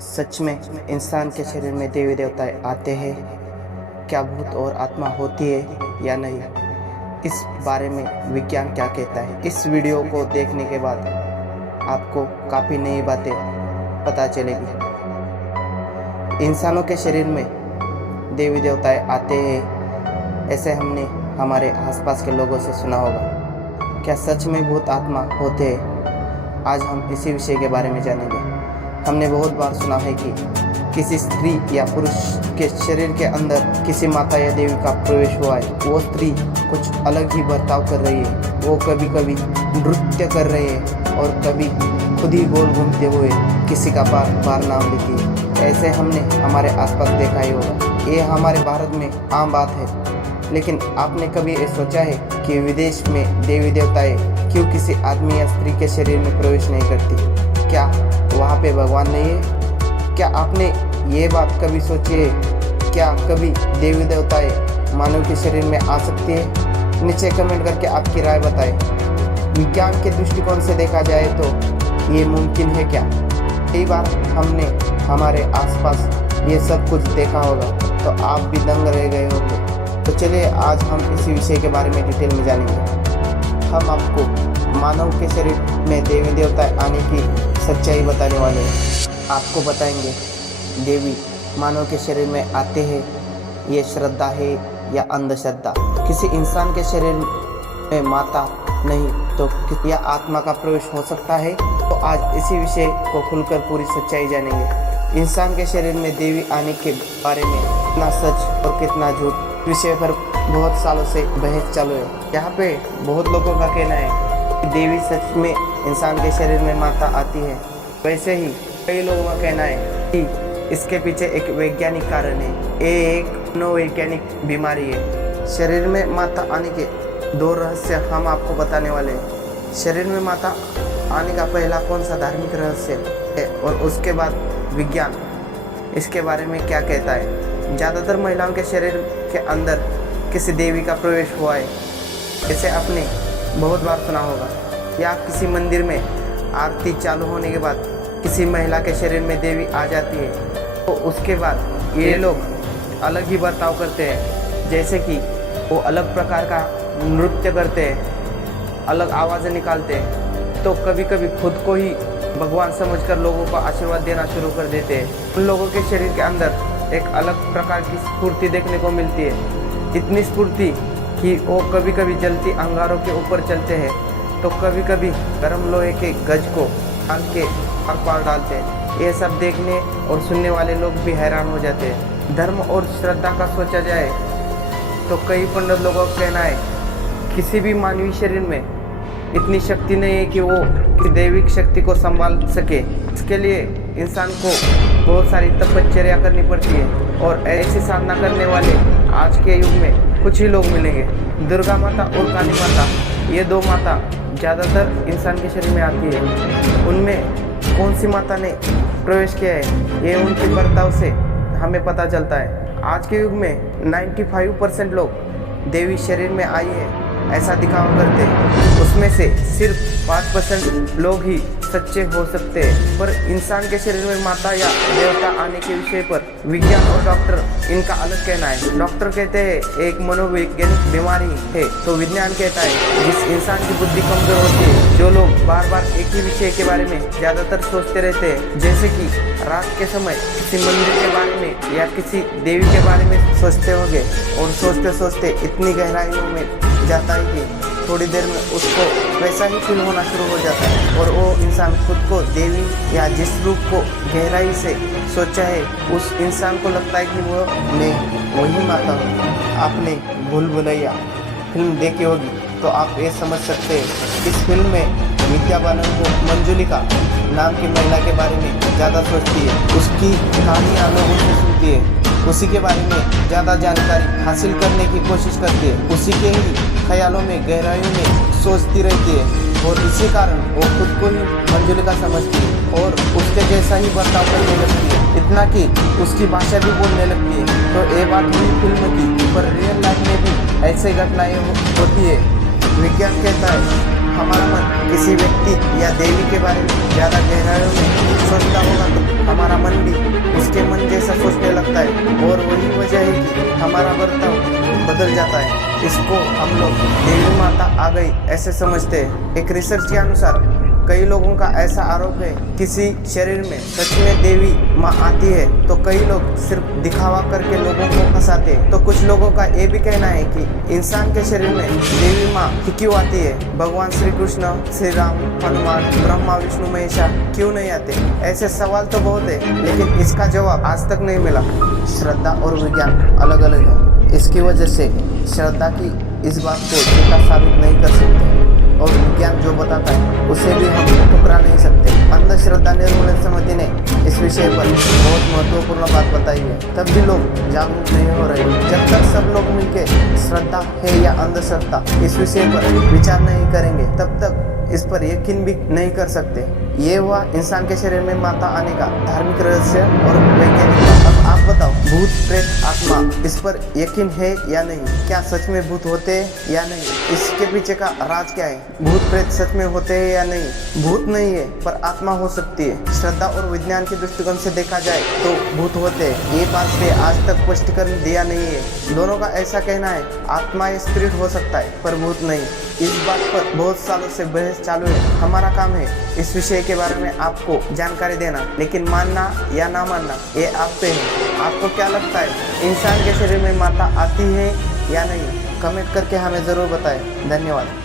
सच में इंसान के शरीर में देवी देवताएं आते हैं? क्या भूत और आत्मा होती है या नहीं? इस बारे में विज्ञान क्या कहता है? इस वीडियो को देखने के बाद आपको काफ़ी नई बातें पता चलेगी। इंसानों के शरीर में देवी देवताएं आते हैं, ऐसे हमने हमारे आसपास के लोगों से सुना होगा। क्या सच में भूत आत्मा होते हैं? आज हम इसी विषय के बारे में जानेंगे। हमने बहुत बार सुना है कि किसी स्त्री या पुरुष के शरीर के अंदर किसी माता या देवी का प्रवेश हुआ है। वो स्त्री कुछ अलग ही बर्ताव कर रही है। वो कभी कभी नृत्य कर रही है और कभी खुद ही गोल घूमते हुए किसी का बार बार नाम लेती है। ऐसे हमने हमारे आसपास देखा ही होगा। ये हमारे भारत में आम बात है, लेकिन आपने कभी ये सोचा है कि विदेश में देवी देवताएं क्यों किसी आदमी या स्त्री के शरीर में प्रवेश नहीं करती? क्या वहाँ पे भगवान नहीं है? क्या आपने ये बात कभी सोची है? क्या कभी देवी देवताएं मानव के शरीर में आ सकती है? नीचे कमेंट करके आपकी राय बताएं। विज्ञान के दृष्टिकोण से देखा जाए तो ये मुमकिन है क्या? कई बार हमने हमारे आसपास ये सब कुछ देखा होगा, तो आप भी दंग रह गए होंगे। तो चलिए आज हम इसी विषय के बारे में डिटेल में जानेंगे। हम आपको मानव के शरीर में देवी देवताएं आने की सच्चाई बताने वाले हैं। आपको बताएंगे देवी मानव के शरीर में आते हैं, ये श्रद्धा है या अंधश्रद्धा? किसी इंसान के शरीर में माता नहीं तो या आत्मा का प्रवेश हो सकता है? तो आज इसी विषय को खुलकर पूरी सच्चाई जानेंगे। इंसान के शरीर में देवी आने के बारे में कितना सच और कितना झूठ विषय पर बहुत सालों से बहस चालू है। यहाँ पे बहुत लोगों का कहना है कि देवी सच में इंसान के शरीर में माता आती है। वैसे ही कई लोगों का कहना है कि इसके पीछे एक वैज्ञानिक कारण है। ये एक मनोवैज्ञानिक बीमारी है। शरीर में माता आने के दो रहस्य हम आपको बताने वाले हैं। शरीर में माता आने का पहला कौन सा धार्मिक रहस्य है और उसके बाद विज्ञान इसके बारे में क्या कहता है। ज़्यादातर महिलाओं के शरीर के अंदर किसी देवी का प्रवेश हुआ है, इसे आपने बहुत बार सुना होगा। या किसी मंदिर में आरती चालू होने के बाद किसी महिला के शरीर में देवी आ जाती है, तो उसके बाद ये लोग अलग ही बर्ताव करते हैं। जैसे कि वो अलग प्रकार का नृत्य करते हैं, अलग आवाज़ें निकालते हैं, तो कभी कभी खुद को ही भगवान समझकर लोगों को आशीर्वाद देना शुरू कर देते हैं। उन लोगों के शरीर के अंदर एक अलग प्रकार की स्फूर्ति देखने को मिलती है। इतनी स्फूर्ति कि वो कभी कभी जलती अंगारों के ऊपर चलते हैं, तो कभी कभी गर्म लोहे के गज को डाल के आर पार डालते हैं। ये सब देखने और सुनने वाले लोग भी हैरान हो जाते हैं। धर्म और श्रद्धा का सोचा जाए तो कई पंडित लोगों का कहना है किसी भी मानवीय शरीर में इतनी शक्ति नहीं है कि वो दैविक शक्ति को संभाल सके। इसके लिए इंसान को बहुत सारी तपश्चर्या करनी पड़ती है, और ऐसी साधना करने वाले आज के युग में कुछ ही लोग मिलेंगे। दुर्गा माता और काली माता, ये दो माता ज़्यादातर इंसान के शरीर में आती है। उनमें कौन सी माता ने प्रवेश किया है, ये उनके बर्ताव से हमें पता चलता है। आज के युग में 95% लोग देवी शरीर में आई है ऐसा दिखावा करते हैं। उसमें से सिर्फ 5% लोग ही सच्चे हो सकते हैं। पर इंसान के शरीर में माता या देवता आने के विषय पर विज्ञान और डॉक्टर इनका अलग कहना है। डॉक्टर कहते हैं एक मनोवैज्ञानिक बीमारी है, तो विज्ञान कहता है जिस इंसान की बुद्धि कमजोर होती है। जो लोग बार बार एक ही विषय के बारे में ज़्यादातर सोचते रहते हैं, जैसे कि रात के समय किसी मंदिर के बारे में या किसी देवी के बारे में सोचते होंगे, और सोचते सोचते इतनी गहराइयों में जाता है कि थोड़ी देर में उसको वैसा ही फील होना शुरू हो जाता है, और वो इंसान खुद को देवी या जिस रूप को गहराई से सोचा है, उस इंसान को लगता है कि वो मैं वही माता हूँ। आपने भूल भुलैया फिल्म देखी होगी, तो आप ये समझ सकते हैं इस फिल्म में विद्या बालन को मंजुलिका नाम की महिला के बारे में ज़्यादा सोचती है। उसकी कहानियाँ लोगों से सुनती है, उसी के बारे में ज़्यादा जानकारी हासिल करने की कोशिश करती है, उसी के ही ख्यालों में गहराइयों में सोचती रहती है, और इसी कारण वो खुद को ही मंजुलिका समझती है और उसके जैसा ही बर्ताव करने लगती है। इतना कि उसकी भाषा भी बोलने लगती है। तो ये बात हुई फिल्म की, पर रियल लाइफ में भी ऐसे घटनाएँ होती है। विज्ञान कहता है हमारा मन किसी व्यक्ति या देवी के बारे में ज़्यादा गहराइयों में सोचता होगा तो हमारा मन भी हमारा बर्ताव बदल जाता है। इसको हम लोग देवी माता आ गई ऐसे समझते हैं। एक रिसर्च के अनुसार कई लोगों का ऐसा आरोप है, किसी शरीर में सच में देवी माँ आती है तो कई लोग सिर्फ दिखावा करके लोगों को फंसाते हैं। तो कुछ लोगों का ये भी कहना है कि इंसान के शरीर में देवी माँ क्यों आती है, भगवान श्री कृष्ण, श्री राम, हनुमान, ब्रह्मा, विष्णु, महेशा क्यों नहीं आते। ऐसे सवाल तो बहुत है, लेकिन इसका जवाब आज तक नहीं मिला। श्रद्धा और विज्ञान अलग अलग है, इसकी वजह से श्रद्धा की इस बात को झूठा साबित नहीं कर सकते और विज्ञान जो बताता है उसे भी हम ठुकरा नहीं सकते। अंधश्रद्धा निर्मूलन समिति ने इस विषय पर बहुत महत्वपूर्ण बात बताई है, तब भी लोग जागरूक नहीं हो रहे। जब तक सब लोग मिलकर श्रद्धा है या अंधश्रद्धा इस विषय पर विचार नहीं करेंगे, तब तक इस पर यकीन भी नहीं कर सकते। ये हुआ इंसान के शरीर में माता आने का धार्मिक रहस्य और वैज्ञानिक। अब आप बताओ, भूत प्रेत आत्मा, इस पर यकीन है या नहीं? क्या सच में भूत होते हैं या नहीं? इसके पीछे का राज क्या है? भूत प्रेत सच में होते हैं या नहीं? भूत नहीं है पर आत्मा हो सकती है। श्रद्धा और विज्ञान के दृष्टिकोण से देखा जाए तो भूत होते हैं, ये बात पे आज तक स्पष्टीकरण दिया नहीं है। दोनों का ऐसा कहना है, आत्मा या स्पिरिट हो सकता है पर भूत नहीं। इस बात पर बहुत सालों से बहस चालू है। हमारा काम है इस विषय के बारे में आपको जानकारी देना, लेकिन मानना या ना मानना ये आप पे है। आपको क्या लगता है, इंसान के शरीर में माता आती है या नहीं? कमेंट करके हमें ज़रूर बताएं। धन्यवाद।